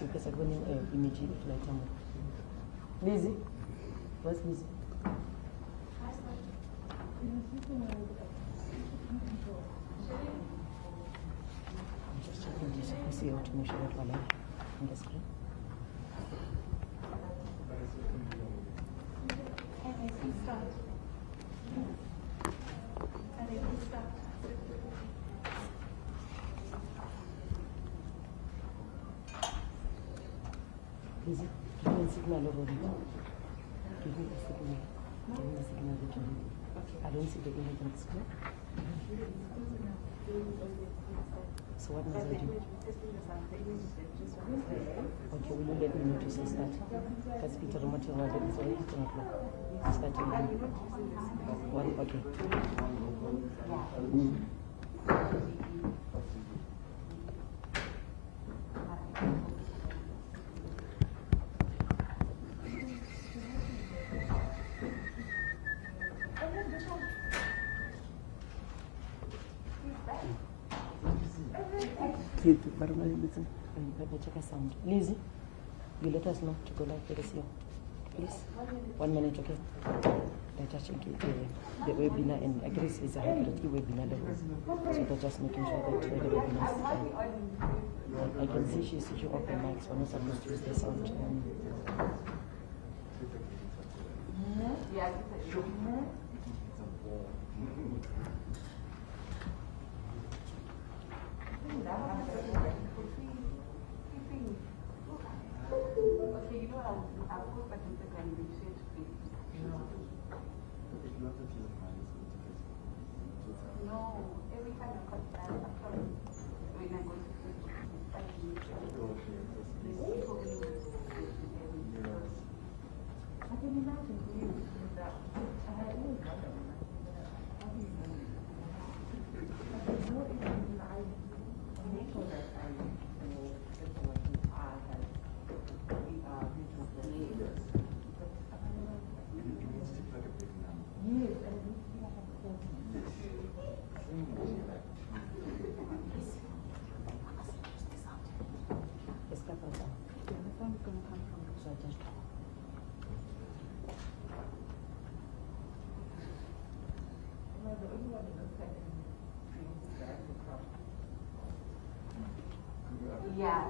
because I'm going to immediately later. Lizzie? What's Lizzie? I'm just checking this. I see how to make sure that we're live on the screen. Lizzie, give me a signal over it. Give me a signal. Give me a signal that you need. I don't see the image on the screen. So what must I do? Okay, will you let me know to say start? Because Peter Material is already 10 o'clock. Starting now. One, okay. Check a sound. Lizzie, you let us know to go live with us here. Please. 1 minute, okay? They're just checking the webinar, and I guess it's a hybrid webinar level. So they're just making sure that the webinar is I can see she's switching off the mics. We're not supposed to use the sound. Yeah.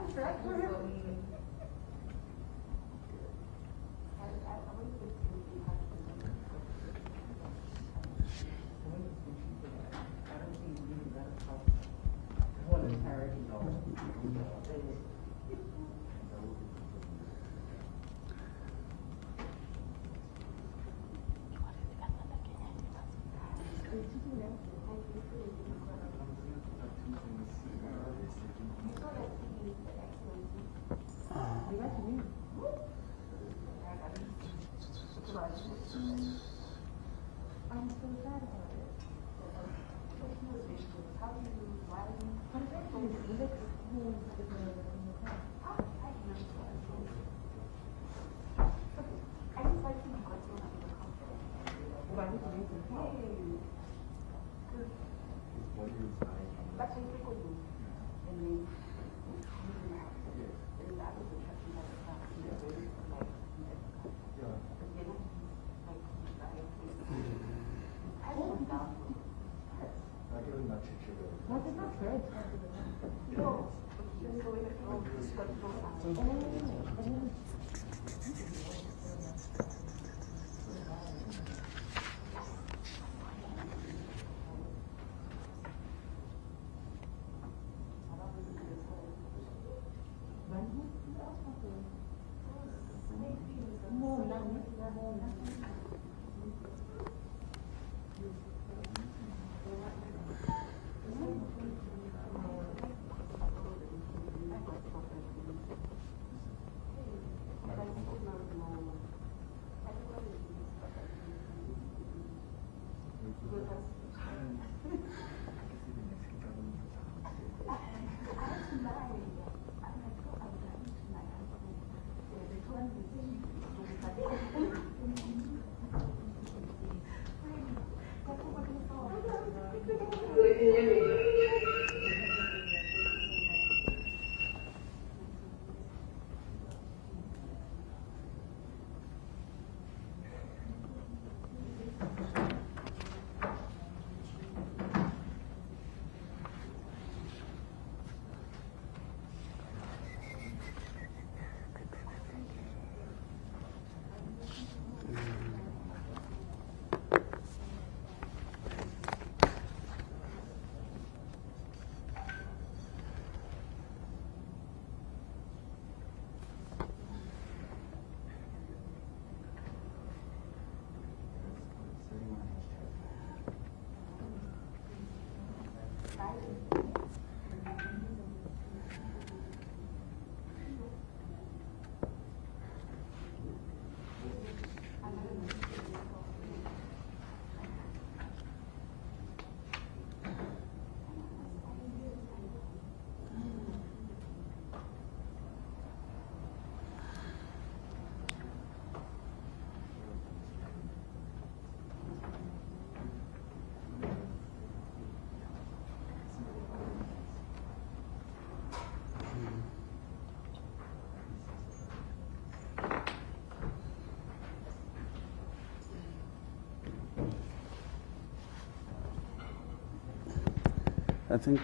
I think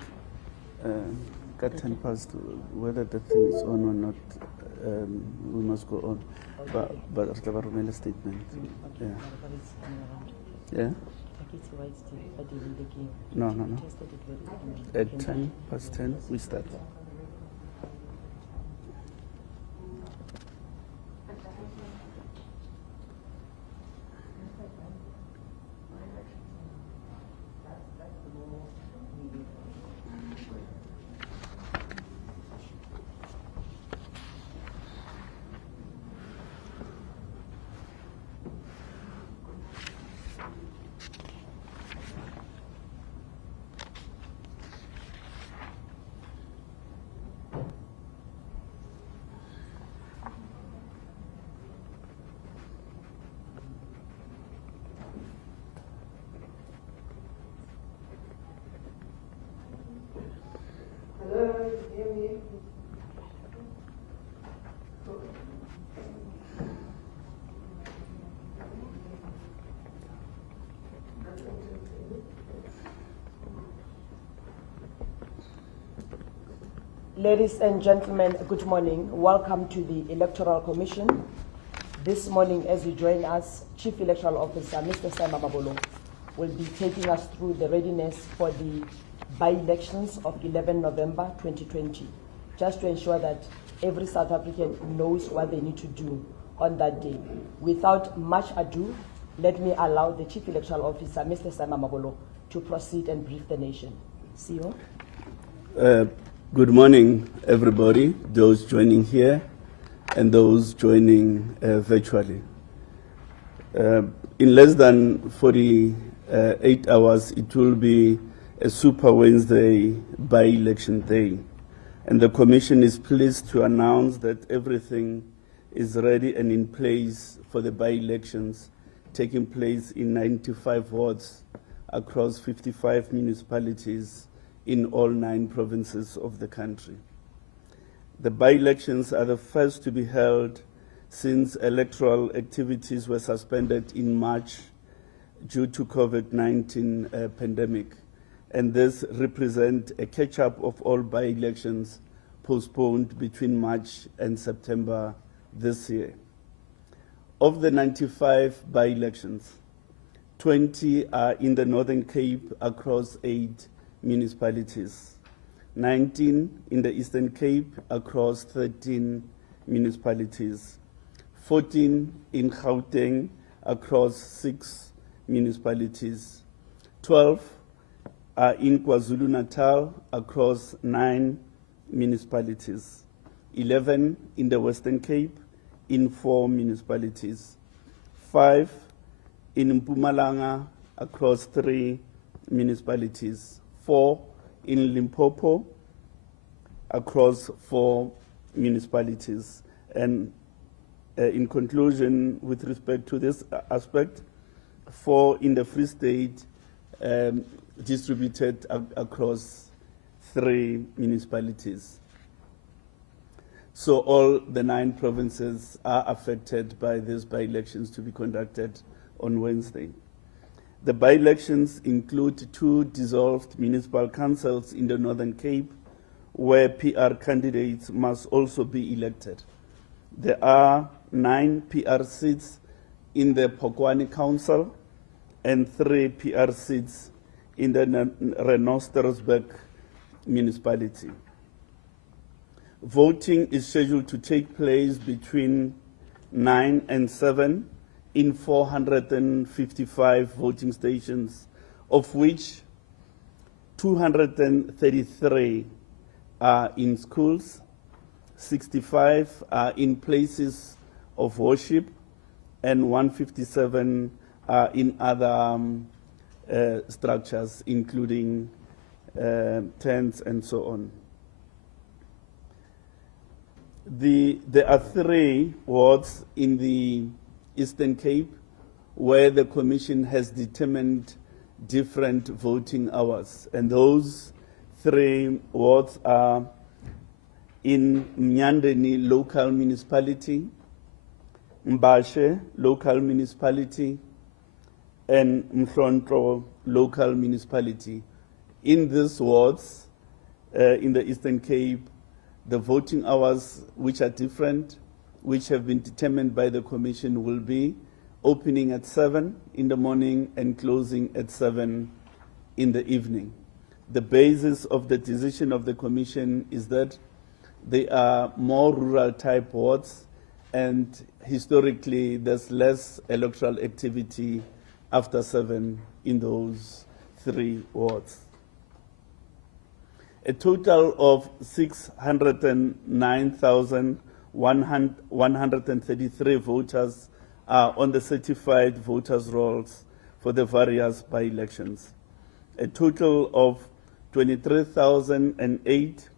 got 10 past, whether the thing is on or not, we must go on. Okay. But after the Romela statement. Okay. Yeah. Yeah? No. At 10 past 10, we start. Ladies and gentlemen, good morning. Welcome to the Electoral Commission. This morning, as you join us, Chief Electoral Officer, Mr. Sy Mamabolo, will be taking us through the readiness for the by-elections of 11 November 2020, just to ensure that every South African knows what they need to do on that day. Without much ado, let me allow the Chief Electoral Officer, Mr. Sy Mamabolo, to proceed and brief the nation. CEO. Good morning, everybody, those joining here and those joining virtually. In less than 48 hours, it will be a Super Wednesday by-election day. And the Commission is pleased to announce that everything is ready and in place for the by-elections taking place in 95 wards across 55 municipalities in all 9 provinces of the country. The by-elections are the first to be held since electoral activities were suspended in March due to COVID-19 pandemic, and this represents a catch-up of all by-elections postponed between March and September this year. Of the 95 by-elections, 20 are in the Northern Cape across 8 municipalities, 19 in the Eastern Cape across 13 municipalities, 14 in Gauteng across 6 municipalities, 12 are in KwaZulu-Natal across 9 municipalities, 11 in the Western Cape in 4 municipalities, 5 in Mpumalanga across 3 municipalities, 4 in Limpopo across 4 municipalities. And in conclusion, with respect to this aspect, 4 in the Free State distributed across 3 municipalities. So all the 9 provinces are affected by these by-elections to be conducted on Wednesday. The by-elections include 2 dissolved municipal councils in the Northern Cape, where PR candidates must also be elected. There are 9 PR seats in the Polokwane Council and 3 PR seats in the Renostersburg municipality. Voting is scheduled to take place between 9 and 7 in 455 voting stations, of which 233 are in schools, 65 are in places of worship, and 157 are in other structures, including tents and so on. There are 3 wards in the Eastern Cape where the Commission has determined different voting hours, and those 3 wards are in Mnyandeni local municipality, Mbashe local municipality, and Mhlonto local municipality In these wards, in the Eastern Cape, the voting hours, which are different, which have been determined by the Commission, will be opening at 7 in the morning and closing at 7 in the evening. The basis of the decision of the Commission is that they are more rural type wards, and historically there's less electoral activity after 7 in those 3 wards. A total of 609,133 voters are on the certified voters' rolls for the various by-elections. A total of 23,008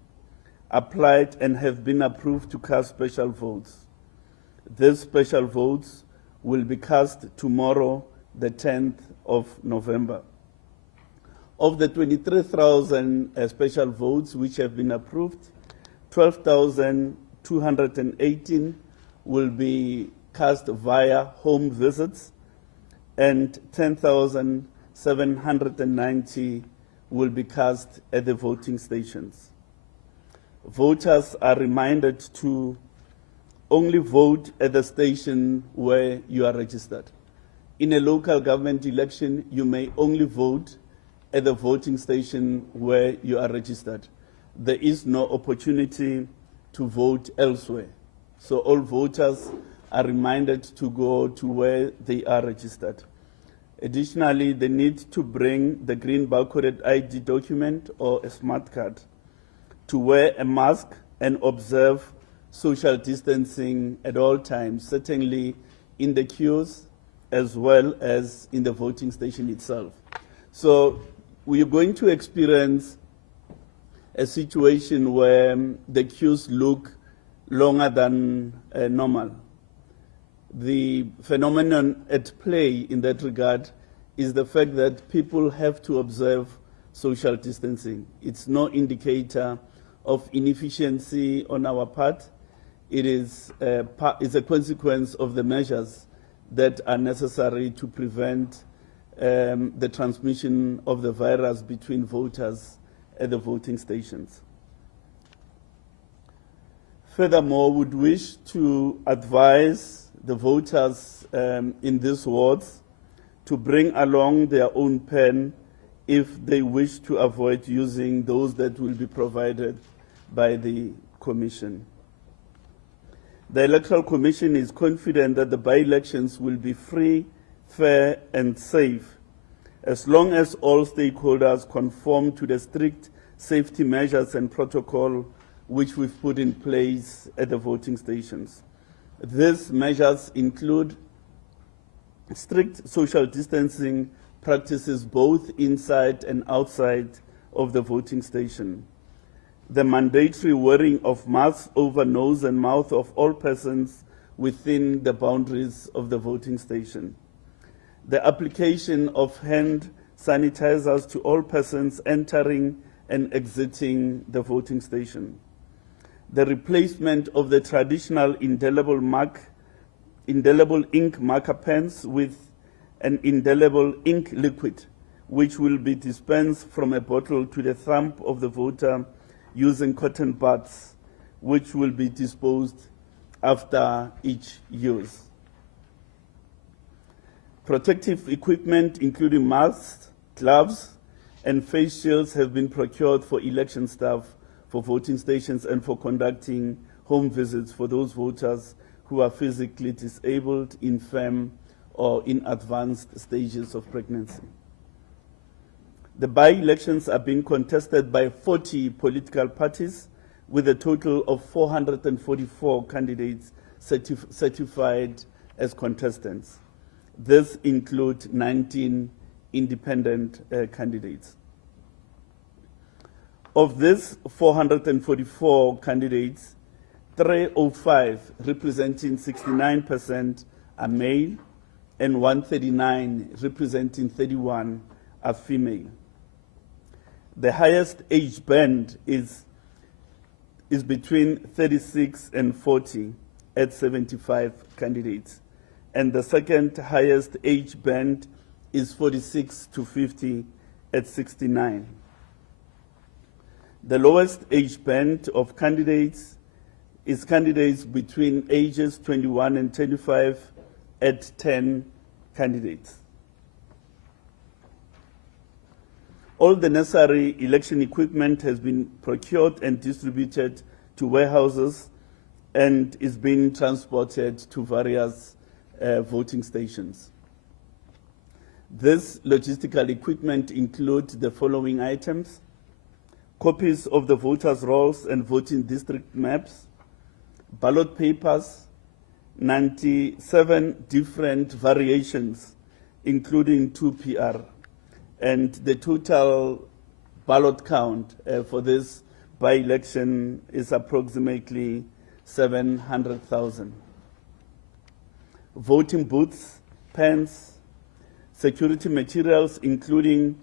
applied and have been approved to cast special votes. These special votes will be cast tomorrow, the 10th of November. Of the 23,000 special votes which have been approved, 12,218 will be cast via home visits, and 10,790 will be cast at the voting stations. Voters are reminded to only vote at the station where you are registered. In a local government election, you may only vote at the voting station where you are registered. There is no opportunity to vote elsewhere. So all voters are reminded to go to where they are registered. Additionally, they need to bring the green barcoded ID document or a smart card, to wear a mask and observe social distancing at all times, certainly in the queues as well as in the voting station itself. So we are going to experience a situation where the queues look longer than normal. The phenomenon at play in that regard is the fact that people have to observe social distancing. It's no indicator of inefficiency on our part. It is a consequence of the measures that are necessary to prevent the transmission of the virus between voters at the voting stations. Furthermore, we would wish to advise the voters in these wards to bring along their own pen if they wish to avoid using those that will be provided by the Commission. The Electoral Commission is confident that the by-elections will be free, fair and safe, as long as all stakeholders conform to the strict safety measures and protocol which we've put in place at the voting stations. These measures include strict social distancing practices both inside and outside of the voting station, the mandatory wearing of masks over nose and mouth of all persons within the boundaries of the voting station, the application of hand sanitizers to all persons entering and exiting the voting station, the replacement of the traditional indelible ink marker pens with an indelible ink liquid, which will be dispensed from a bottle to the thumb of the voter using cotton buds, which will be disposed after each use. Protective equipment, including masks, gloves, and face shields, have been procured for election staff, for voting stations, and for conducting home visits for those voters who are physically disabled, infirm, or in advanced stages of pregnancy. The by-elections are being contested by 40 political parties with a total of 444 candidates certified as contestants. This includes 19 independent candidates. Of these 444 candidates, 305, representing 69%, are male, and 139, representing 31, are female. The highest age band is between 36 and 40 at 75 candidates, and the second highest age band is 46 to 50 at 69. The lowest age band of candidates is candidates between ages 21 and 25 at 10 candidates. All the necessary election equipment has been procured and distributed to warehouses and is being transported to various voting stations. This logistical equipment includes the following items: copies of the voters' rolls and voting district maps, ballot papers, 97 different variations, including 2 PR, and the total ballot count for this by-election is approximately 700,000. Voting booths, pens, security materials, including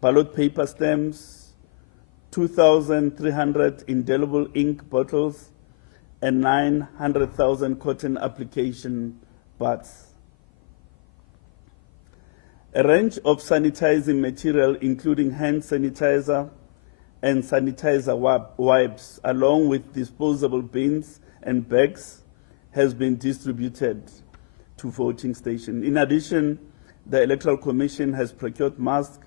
ballot paper stamps, 2,300 indelible ink bottles, and 900,000 cotton application bags. A range of sanitizing material, including hand sanitizer and sanitizer wipes, along with disposable bins and bags, has been distributed to voting stations. In addition, the Electoral Commission has procured masks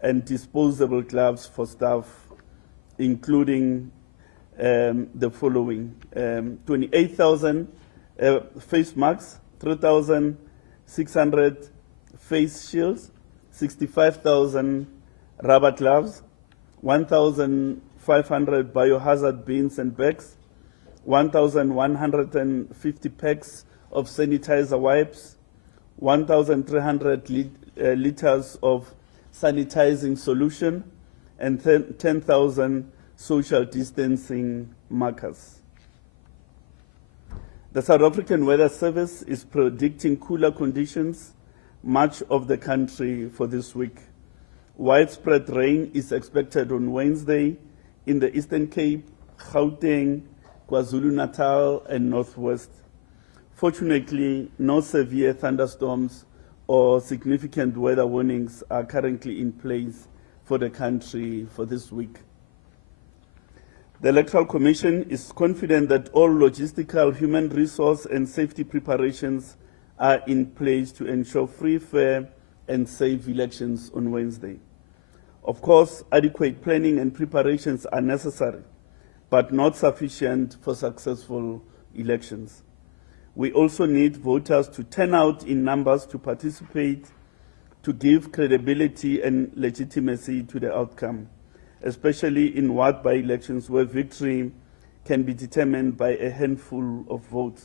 and disposable gloves for staff, including the following: 28,000 face masks, 3,600 face shields, 65,000 rubber gloves, 1,500 biohazard bins and bags, 1,150 packs of sanitizer wipes, 1,300 liters of sanitizing solution, and 10,000 social distancing markers. The South African Weather Service is predicting cooler conditions much of the country for this week. Widespread rain is expected on Wednesday in the Eastern Cape, Gauteng, KwaZulu-Natal, and Northwest. Fortunately, no severe thunderstorms or significant weather warnings are currently in place for the country for this week. The Electoral Commission is confident that all logistical, human resource, and safety preparations are in place to ensure free, fair, and safe elections on Wednesday. Of course, adequate planning and preparations are necessary, but not sufficient for successful elections. We also need voters to turn out in numbers to participate, to give credibility and legitimacy to the outcome, especially in ward by-elections where victory can be determined by a handful of votes.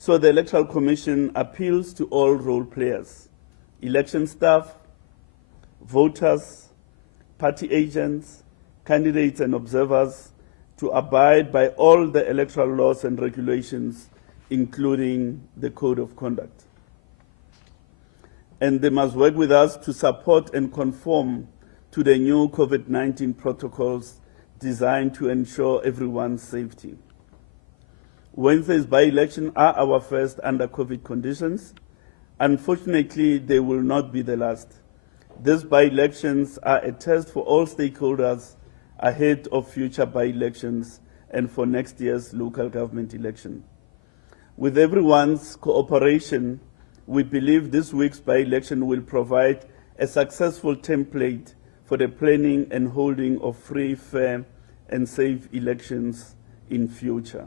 So the Electoral Commission appeals to all role players, election staff, voters, party agents, candidates and observers, to abide by all the electoral laws and regulations, including the Code of Conduct. And they must work with us to support and conform to the new COVID-19 protocols designed to ensure everyone's safety. Wednesday's by-election are our first under COVID conditions. Unfortunately, they will not be the last. These by-elections are a test for all stakeholders ahead of future by-elections and for next year's local government election. With everyone's cooperation, we believe this week's by-election will provide a successful template for the planning and holding of free, fair, and safe elections in future.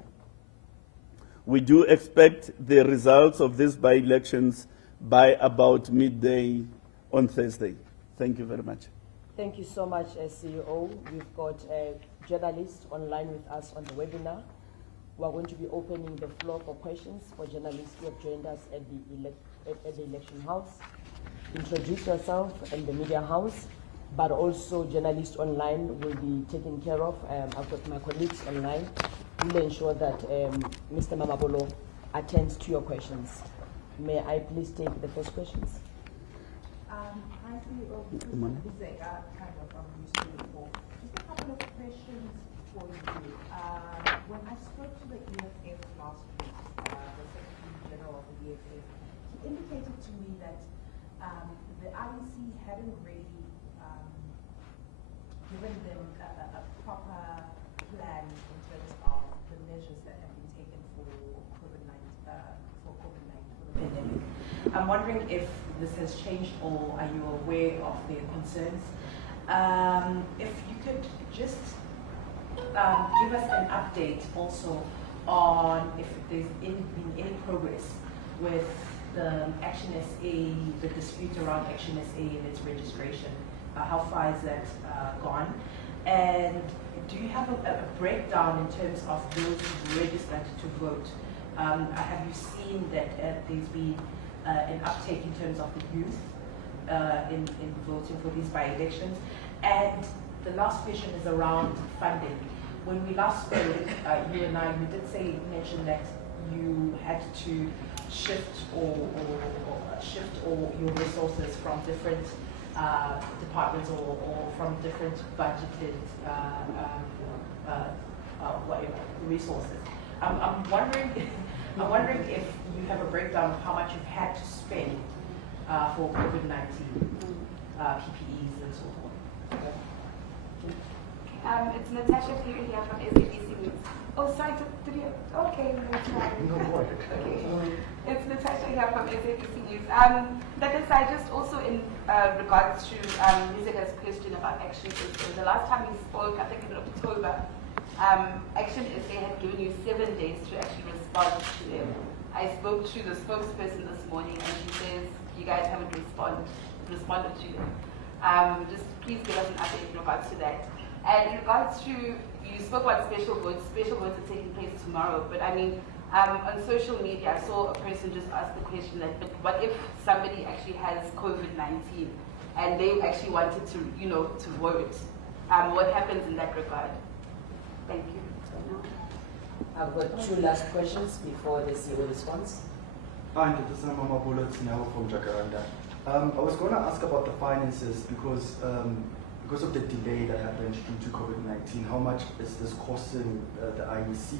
We do expect the results of these by-elections by about midday on Thursday. Thank you very much. Thank you so much, CEO. We've got a journalist online with us on the webinar. We're going to be opening the floor for questions for journalists who have joined us at the election house. Introduce yourself and the media house, but also journalists online will be taken care of. I've got my colleagues online. We'll ensure that Mr. Mamabolo attends to your questions. May I please take the first questions? Hi, CEO. This is kind of used to before. Just a couple of questions for you. When I spoke to the EFF last week, the Secretary General of the EFF, he indicated to me that the IEC hadn't really given them a proper plan in terms of the measures that have been taken for COVID-19, for the pandemic. I'm wondering if this has changed, or are you aware of their concerns? If you could just give us an update also on if there's been any progress with the Action SA, the dispute around Action SA and its registration. How far is that gone? And do you have a breakdown in terms of those who registered to vote? Have you seen that there's been an uptake in terms of the youth in voting for these by-elections? And the last question is around funding. When we last spoke, you and I, you did mention that you had to shift or your resources from different departments or from different budgeted whatever resources. I'm wondering if you have a breakdown of how much you've had to spend for COVID-19 PPEs and so forth. It's Natasha Fury here from SABC News. Oh, sorry, did you? Okay, that's fine. No, what? Okay. It's Natasha here from SABC News. Like I said, just also in regards to Musica's question about Action SA. The last time we spoke, I think in October, Action SA had given you 7 days to actually respond to them. I spoke to the spokesperson this morning, and she says you guys haven't responded to them. Just please give us an update in regards to that. And in regards to, you spoke about special votes are taking place tomorrow, but I mean, on social media, I saw a person just ask the question that, but what if somebody actually has COVID-19 and they actually wanted to, to vote? What happens in that regard? Thank you. I've got two last questions before the CEO responds. Hi, this is Sy Mamabolo from Jacaranda. I was going to ask about the finances because of the delay that happened due to COVID-19, how much is this costing the IEC?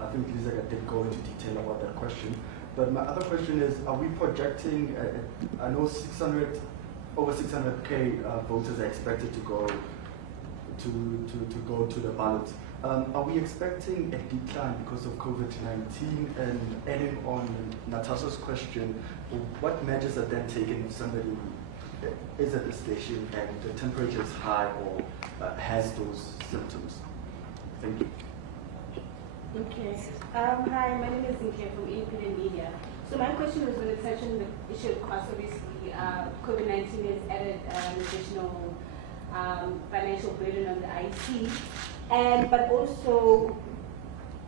I think Lisa did go into detail about that question. But my other question is, are we projecting, I know over 600K voters are expected to go to the ballot. Are we expecting a decline because of COVID-19? And adding on Natasha's question, what measures are then taken if somebody is at the station and the temperature is high or has those symptoms? Thank you. Okay. Hi, my name is Zinke from Independent Media. So my question was when it's touching the issue of cost. Obviously, COVID-19 has added an additional financial burden on the IC, but also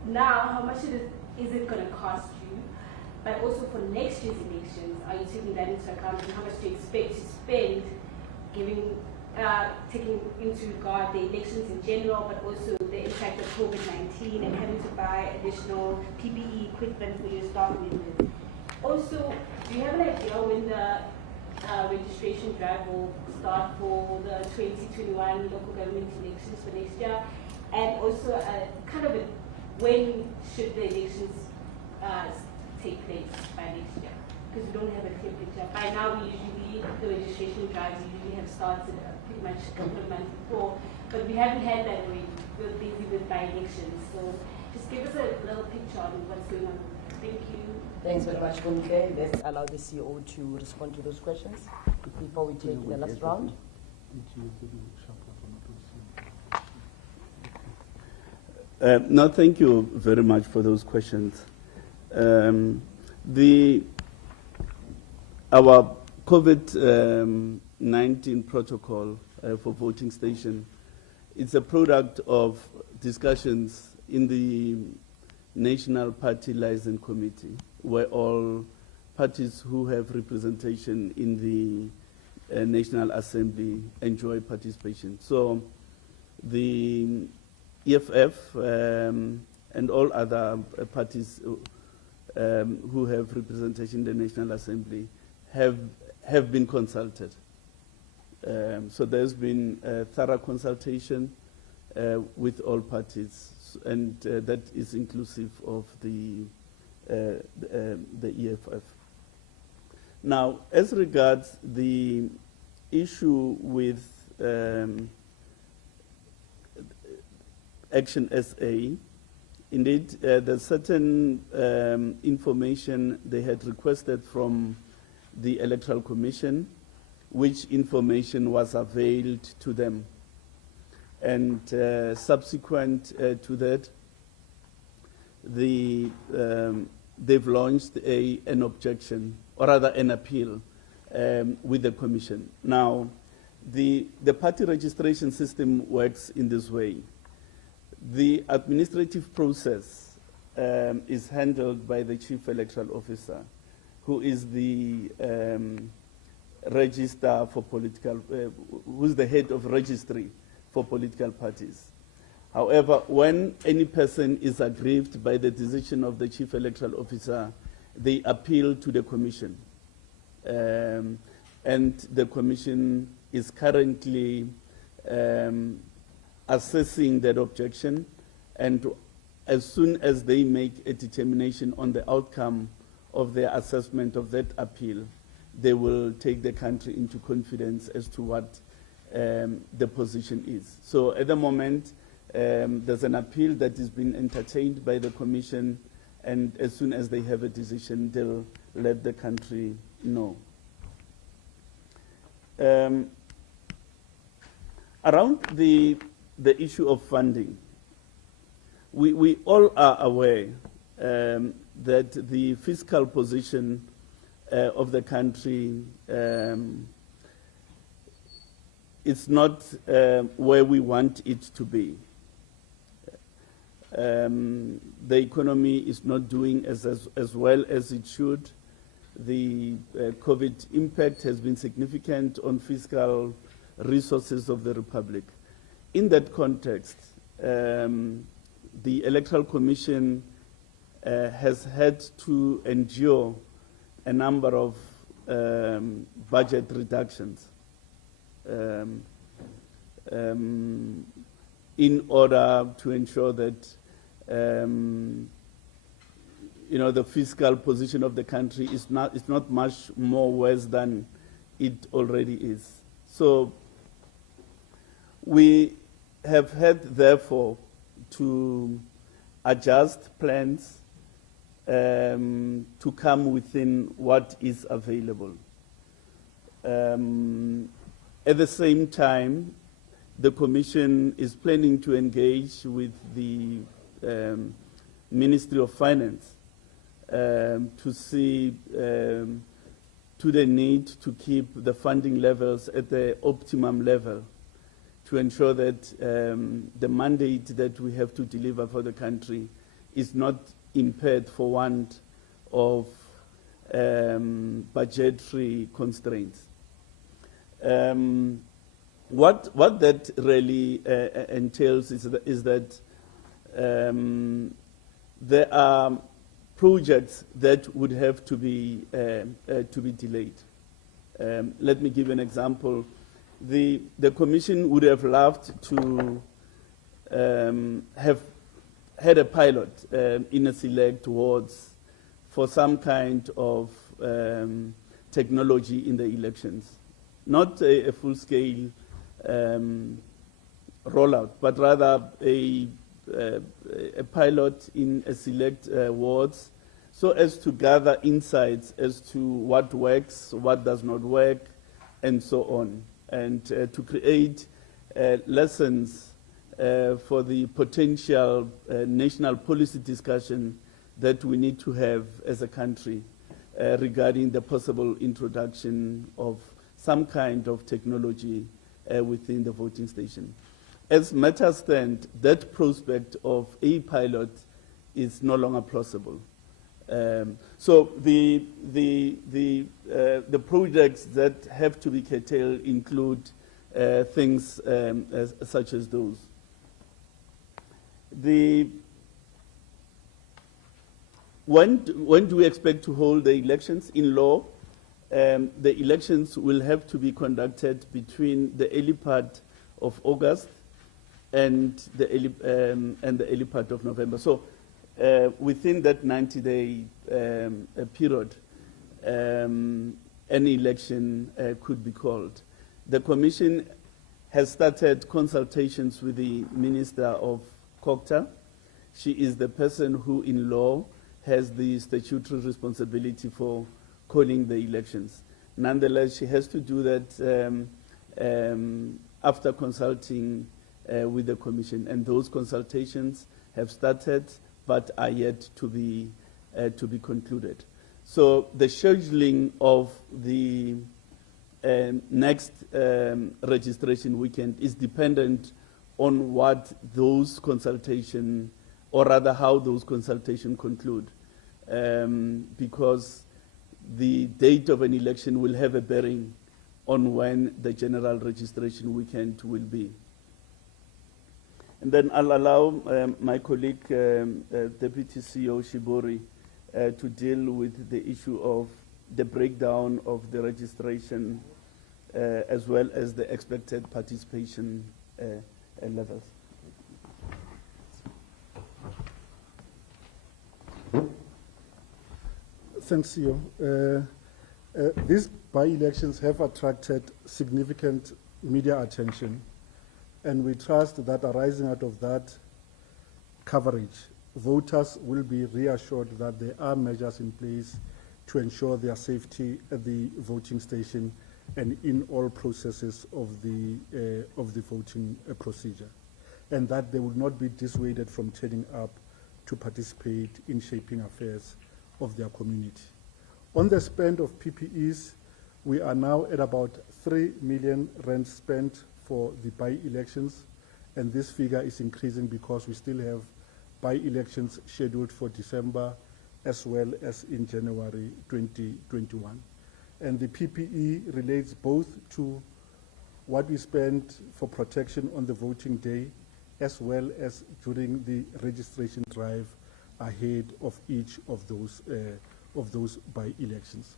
now how much is it going to cost you? But also for next year's elections, are you taking that into account, and how much do you expect to spend, taking into regard the elections in general, but also the impact of COVID-19 and having to buy additional PPE equipment for your staff members? Also, do you have an idea when the registration drive will start for the 2021 local government elections for next year? And also, when should the elections take place by next year? Because we don't have a clear picture. By now, the registration drives usually have started pretty much a couple of months before, but we haven't had that already. We're busy with by-elections. So just give us a little picture on what's going on. Thank you. Thanks very much, Kunke. Let's allow the CEO to respond to those questions before we take the last round. No, thank you very much for those questions. Our COVID-19 protocol for voting station, it's a product of discussions in the National Party Liaison Committee, where all parties who have representation in the National Assembly enjoy participation. So the EFF and all other parties who have representation in the National Assembly have been consulted. So there's been a thorough consultation with all parties, and that is inclusive of the EFF. Now, as regards the issue with Action SA. Indeed, there's certain information they had requested from the Electoral Commission, which information was availed to them. And subsequent to that, they've launched an objection, or rather an appeal, with the Commission. Now, the party registration system works in this way. The administrative process is handled by the Chief Electoral Officer, who is the registrar for political, who's the head of registry for political parties. However, when any person is aggrieved by the decision of the Chief Electoral Officer, they appeal to the Commission. And the Commission is currently assessing that objection, and as soon as they make a determination on the outcome of their assessment of that appeal, they will take the country into confidence as to what the position is. So at the moment, there's an appeal that is being entertained by the Commission, and as soon as they have a decision, they'll let the country know. Around the issue of funding, we all are aware that the fiscal position of the country is not where we want it to be. The economy is not doing as well as it should. The COVID impact has been significant on fiscal resources of the Republic. In that context, the Electoral Commission has had to endure a number of budget reductions in order to ensure that the fiscal position of the country is not much more worse than it already is. So we have had, therefore, to adjust plans to come within what is available. At the same time, the Commission is planning to engage with the Ministry of Finance to see to the need to keep the funding levels at the optimum level, to ensure that the mandate that we have to deliver for the country is not impaired for want of budgetary constraints. What that really entails is that there are projects that would have to be delayed. Let me give you an example. The Commission would have loved to have had a pilot in a select wards for some kind of technology in the elections. Not a full-scale rollout, but rather a pilot in a select wards, so as to gather insights as to what works, what does not work, and so on, and to create lessons for the potential national policy discussion that we need to have as a country regarding the possible introduction of some kind of technology within the voting station. As matters stand, that prospect of a pilot is no longer plausible. So the projects that have to be curtailed include things such as those. When do we expect to hold the elections? In law, the elections will have to be conducted between the early part of August and the early part of November. So within that 90-day period, an election could be called. The Commission has started consultations with the Minister of Cocter. She is the person who, in law, has the statutory responsibility for calling the elections. Nonetheless, she has to do that after consulting with the Commission, and those consultations have started but are yet to be concluded. So the scheduling of the next registration weekend is dependent on what those consultation, or rather how those consultation conclude, because the date of an election will have a bearing on when the general registration weekend will be. And then I'll allow my colleague, Deputy CEO Shibori, to deal with the issue of the breakdown of the registration as well as the expected participation levels. Thanks, CEO. These by-elections have attracted significant media attention, and we trust that arising out of that coverage, voters will be reassured that there are measures in place to ensure their safety at the voting station and in all processes of the voting procedure, and that they will not be dissuaded from turning up to participate in shaping affairs of their community. On the spend of PPEs, we are now at about 3 million rand spent for the by-elections, and this figure is increasing because we still have by-elections scheduled for December as well as in January 2021. And the PPE relates both to what we spend for protection on the voting day as well as during the registration drive ahead of each of those by-elections.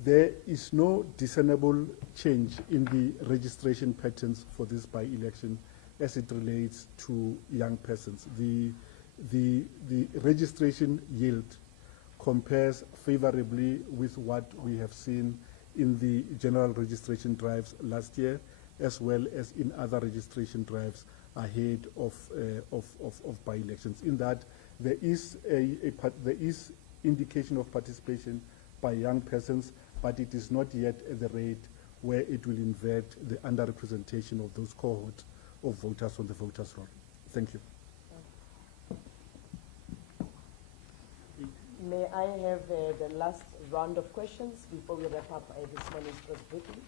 There is no discernible change in the registration patterns for this by-election as it relates to young persons. The registration yield compares favorably with what we have seen in the general registration drives last year, as well as in other registration drives ahead of by-elections. In that, there is indication of participation by young persons, but it is not yet at the rate where it will invert the underrepresentation of those cohorts of voters on the voters' roll. Thank you. May I have the last round of questions before we wrap up this morning's press briefing?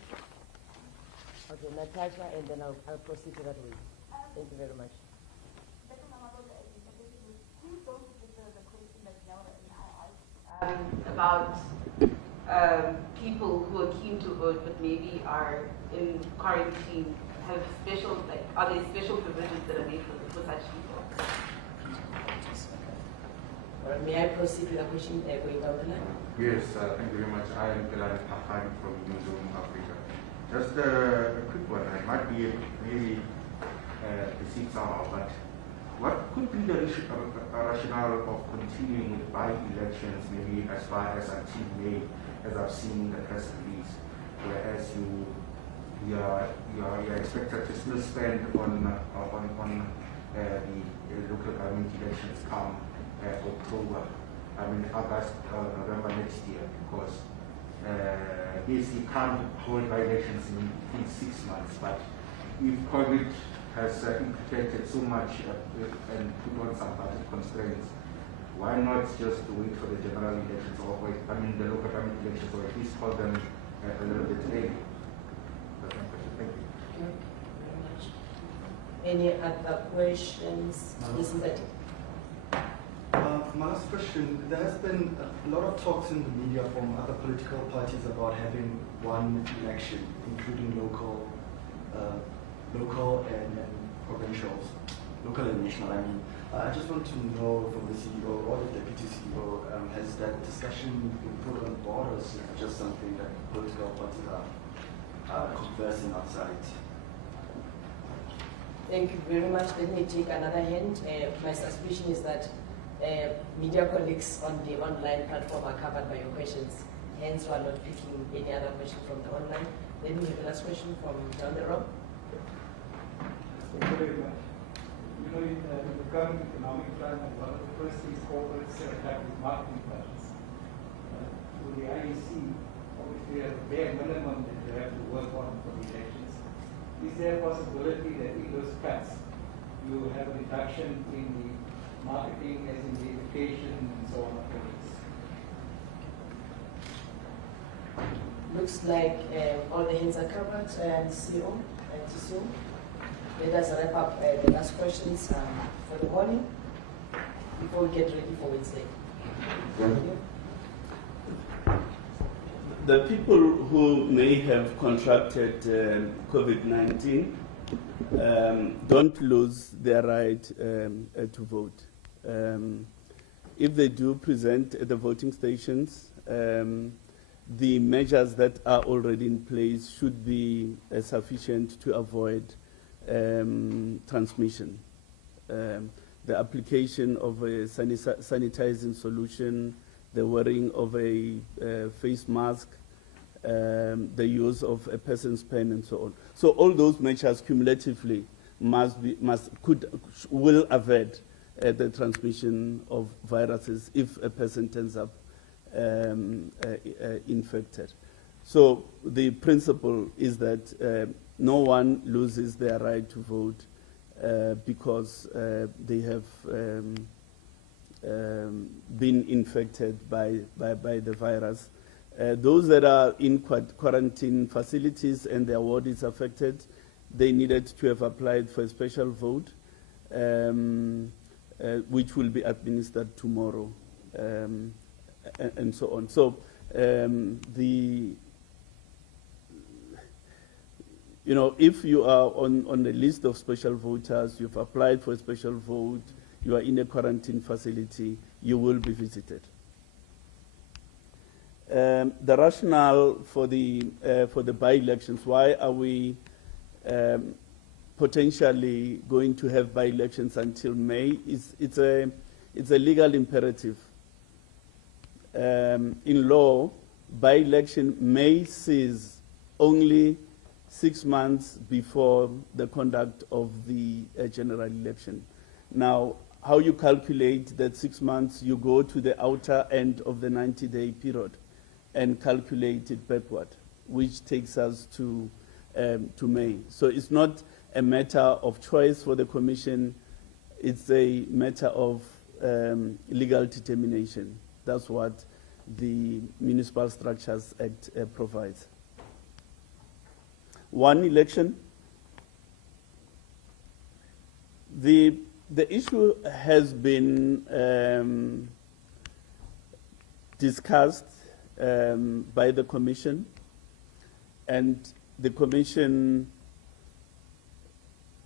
Okay, Natasha, and then I'll proceed that way. Thank you very much. About people who are keen to vote but maybe are in quarantine, have special, are there special provisions that are made for such people? May I proceed with a question going down the line? Yes, thank you very much. I am Kelani Pafani from New Zealand, Africa. Just a quick one. I might be maybe deceived somehow, but what could be the rationale of continuing with by-elections maybe as far as until May, as I've seen in the press release, whereas you are expected to still spend on the local government elections come October, August, November next year, because yes, you can't hold by-elections in 6 months, but if COVID has implicated so much and put on some budget constraints, why not just wait for the general elections or the local government elections, or at least hold them a little bit early? That's my question. Thank you. Thank you very much. Any other questions? Isn't that my last question, there has been a lot of talks in the media from other political parties about having one election, including local and provincials, local and national, I mean. I just want to know from the CEO or the Deputy CEO, has that discussion been put on board, or is it just something that political parties are conversing outside? Thank you very much. Let me take another hint. My suspicion is that media colleagues on the online platform are covered by your questions. Hence, we are not picking any other question from the online. Let me have the last question from down the row. Thank you very much. in the current economic climate, one of the first things corporates set up is marketing budgets. Through the IEC, obviously, there's a bare minimum that you have to work on for the elections. Is there a possibility that in those cuts, you have a reduction in the marketing, as in the education and so on? Looks like all the hands are covered, CEO and TCO. Let us wrap up the last questions for the morning before we get ready for Wednesday. Thank you. The people who may have contracted COVID-19 don't lose their right to vote. If they do present at the voting stations, the measures that are already in place should be sufficient to avoid transmission. The application of a sanitizing solution, the wearing of a face mask, the use of a person's pen, and so on. So all those measures cumulatively will avert the transmission of viruses if a person turns up infected. So the principle is that no one loses their right to vote because they have been infected by the virus. Those that are in quarantine facilities and their ward is affected, they needed to have applied for a special vote, which will be administered tomorrow, and so on. So if you are on the list of special voters, you've applied for a special vote, you are in a quarantine facility, you will be visited. The rationale for the by-elections, why are we potentially going to have by-elections until May? It's a legal imperative. In law, by-election may cease only 6 months before the conduct of the general election. Now, how you calculate that 6 months, you go to the outer end of the 90-day period and calculate it backward, which takes us to May. So it's not a matter of choice for the Commission, it's a matter of legal determination. That's what the Municipal Structures Act provides. One election. The issue has been discussed by the Commission, and the Commission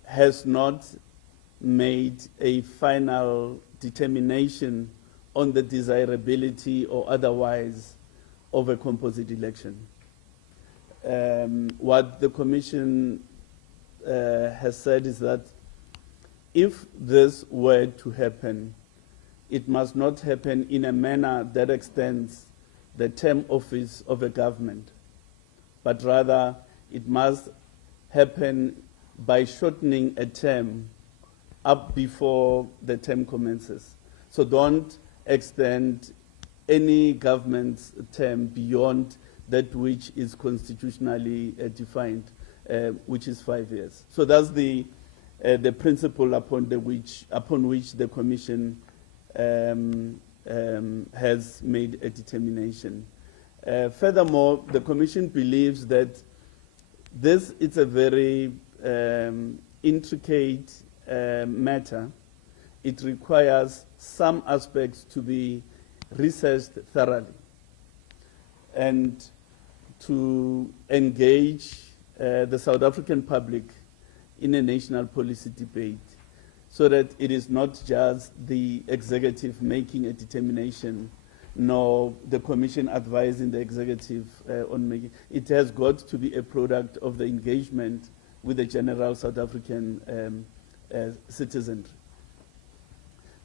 has not made a final determination on the desirability or otherwise of a composite election. What the Commission has said is that if this were to happen, it must not happen in a manner that extends the term office of a government, but rather it must happen by shortening a term up before the term commences. So don't extend any government's term beyond that which is constitutionally defined, which is 5 years. So that's the principle upon which the Commission has made a determination. Furthermore, the Commission believes that this is a very intricate matter. It requires some aspects to be researched thoroughly and to engage the South African public in a national policy debate, so that it is not just the executive making a determination, nor the Commission advising the executive on making. It has got to be a product of the engagement with the general South African citizenry.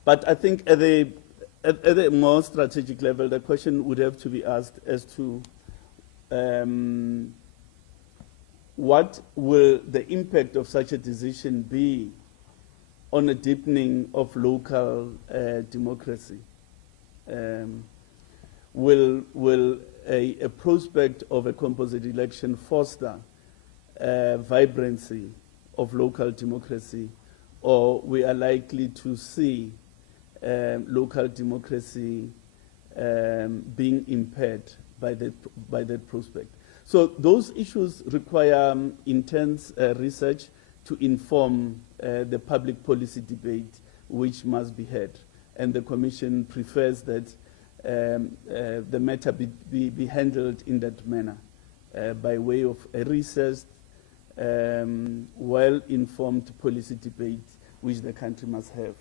But I think at a more strategic level, the question would have to be asked as to what will the impact of such a decision be on a deepening of local democracy. Will a prospect of a composite election foster vibrancy of local democracy, or we are likely to see local democracy being impaired by that prospect? So those issues require intense research to inform the public policy debate which must be had. And the Commission prefers that the matter be handled in that manner, by way of a researched, well-informed policy debate which the country must have.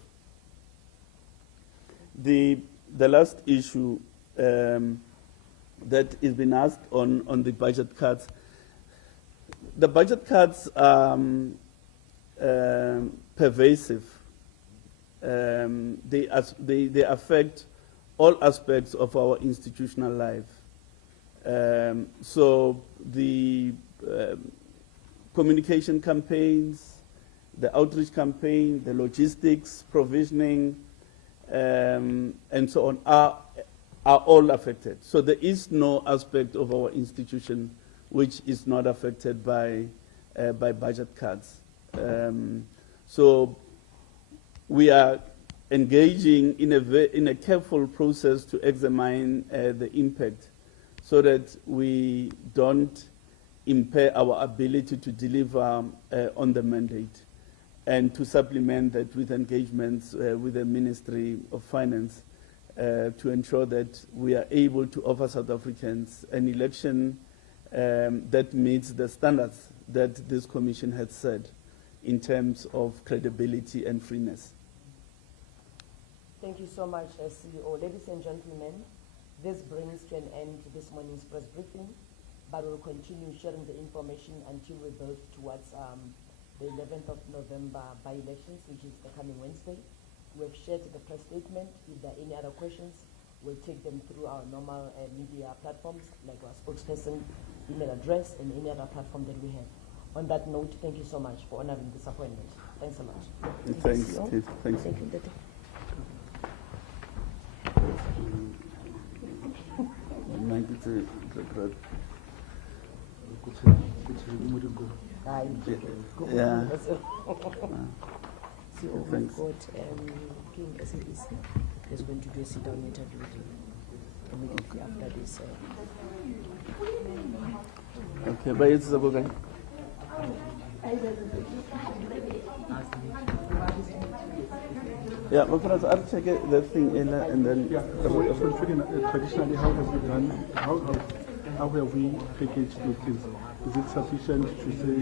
The last issue that has been asked on the budget cuts. The budget cuts are pervasive. They affect all aspects of our institutional life. So the communication campaigns, the outreach campaign, the logistics, provisioning, and so on are all affected. So there is no aspect of our institution which is not affected by budget cuts. So we are engaging in a careful process to examine the impact so that we don't impair our ability to deliver on the mandate, and to supplement that with engagements with the Ministry of Finance to ensure that we are able to offer South Africans an election that meets the standards that this Commission has set in terms of credibility and freeness. Thank you so much, CEO. Ladies and gentlemen, this brings to an end this morning's press briefing, but we'll continue sharing the information until we build towards the 11th of November by-elections, which is the coming Wednesday. We've shared the press statement. If there are any other questions, we'll take them through our normal media platforms, like our spokesperson email address and any other platform that we have. On that note, thank you so much for honoring this appointment. Thanks so much. Thanks, Steve. Thanks. Thank you, Dede. Yeah. See, oh my God, King SABC is going to do a sit-down interview with you immediately after this. Okay, but it's okay. Yeah, but I'll check the thing in and then. Traditionally, how have we done? How have we packaged those things? Is it sufficient to say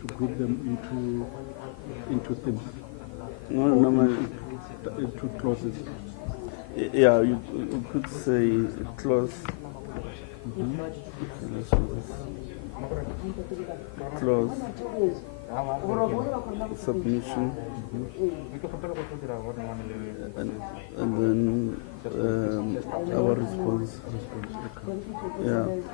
to group them into themes? No, normally into clauses. Yeah, you could say clause. Clause submission, and then our response. Yeah.